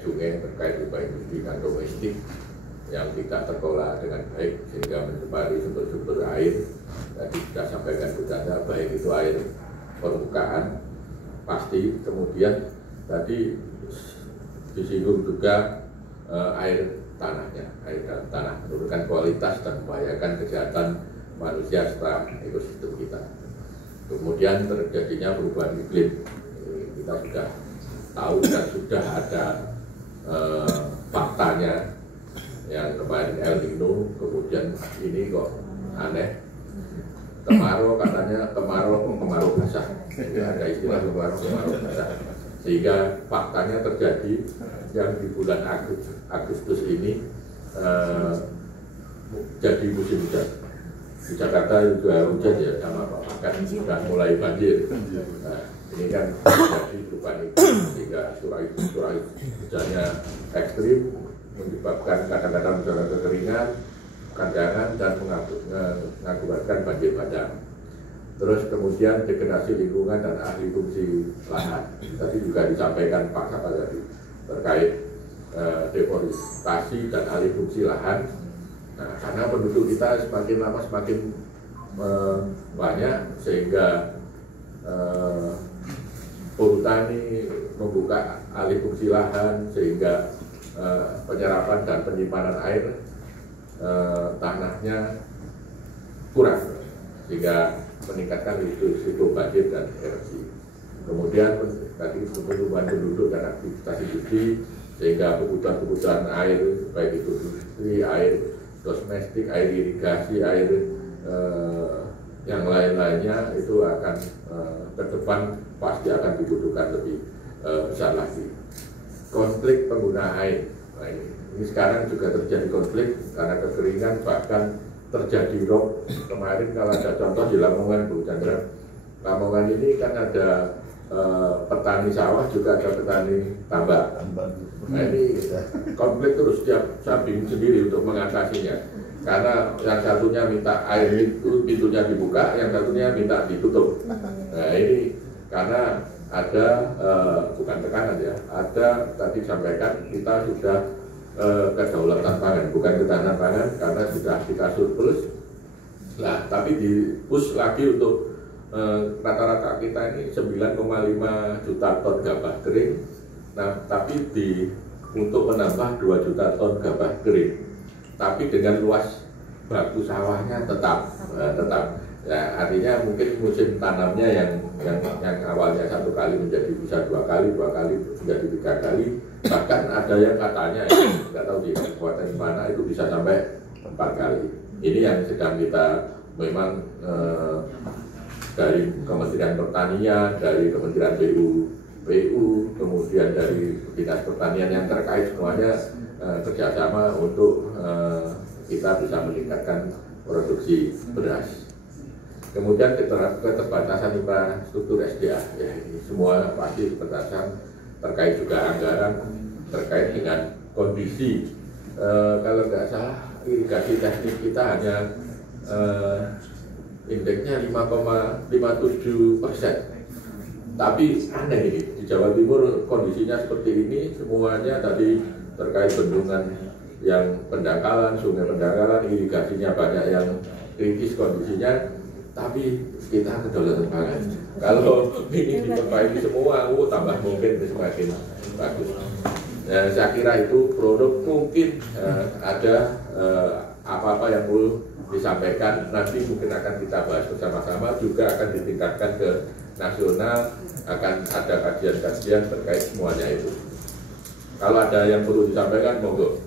sungai terkait upah industri dan domestik yang tidak terkelola dengan baik sehingga mencemari sumber-sumber air. Tadi sudah sampaikan Anda, baik itu air permukaan pasti, kemudian tadi disinggung juga air tanahnya, air dalam tanah menurunkan kualitas dan membahayakan kesehatan manusia serta ekosistem kita. Kemudian terjadinya perubahan iklim, kita sudah tahu dan sudah ada faktanya yang kemarin El Nino, kemudian ini kok aneh, kemarau katanya kemarau basah, ada istilah kemarau basah, sehingga faktanya terjadi yang di bulan Agustus ini jadi musim hujan. Di Jakarta juga hujan ya, sama Pak Pakan sudah mulai banjir. Nah, ini kan jadi perubahan iklim sehingga curah hujannya ekstrim, menyebabkan kadang-kadang misalnya kekeringan, kandangan, dan mengakibatkan banjir bandang. Terus kemudian degradasi lingkungan dan ahli fungsi lahan. Tadi juga disampaikan Pak Sapa tadi terkait deforestasi dan alih fungsi lahan. Nah, karena penduduk kita semakin lama semakin banyak sehingga perhutani membuka alih fungsi lahan sehingga penyerapan dan penyimpanan air tanahnya kurang sehingga meningkatkan risiko banjir dan erosi. Kemudian tadi pertumbuhan penduduk dan aktivitas industri sehingga kebutuhan air baik itu industri, air domestik, air irigasi, air yang lain-lainnya itu akan ke depan pasti akan dibutuhkan lebih besar lagi. Konflik pengguna air, nah, ini sekarang juga terjadi konflik karena kekeringan, bahkan terjadi rob. Kemarin kalau ada contoh di Lamongan, Bu Chandra, Lamongan ini kan ada petani sawah, juga ada petani tambak. Nah, ini konflik terus saya bingung sendiri untuk mengatasinya, karena yang satunya minta air itu pintunya dibuka, yang satunya minta ditutup. Nah, ini karena ada bukan tekanan ya, ada tadi sampaikan kita sudah kedaulatan pangan, bukan ketahanan pangan, karena sudah kita surplus. Nah, tapi di push lagi untuk rata-rata kita ini 9,5 juta ton gabah kering. Nah, tapi untuk menambah 2 juta ton gabah kering, tapi dengan luas baku sawahnya tetap ya, artinya mungkin musim tanamnya yang awalnya 1 kali menjadi bisa 2 kali menjadi 3 kali, bahkan ada yang katanya nggak tahu di kabupaten mana itu bisa sampai 4 kali. Ini yang sedang kita memang dari Kementerian Pertanian, dari Kementerian PU, kemudian dari Dinas Pertanian yang terkait semuanya kerjasama untuk kita bisa meningkatkan produksi beras. Kemudian keterbatasan infrastruktur SDA, ya ini semua pasti keterbatasan, terkait juga anggaran, terkait dengan kondisi kalau nggak salah irigasi teknik kita hanya indeksnya 5,57%. Tapi aneh ini, di Jawa Timur kondisinya seperti ini, semuanya tadi terkait bendungan yang pendangkalan, sungai pendangkalan, irigasinya banyak yang kritis kondisinya, tapi kita kedaulatan pangan. Kalau ini diperbaiki semua, tambah mungkin semakin bagus. Saya kira itu produk mungkin ada apa-apa yang perlu disampaikan, nanti mungkin akan kita bahas bersama-sama, juga akan ditingkatkan ke nasional, akan ada kajian-kajian terkait semuanya itu. Kalau ada yang perlu disampaikan, monggo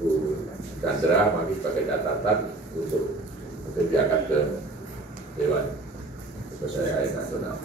Bu Chandra, mari sebagai catatan untuk diangkat ke Dewan Kepercayaan Nasional.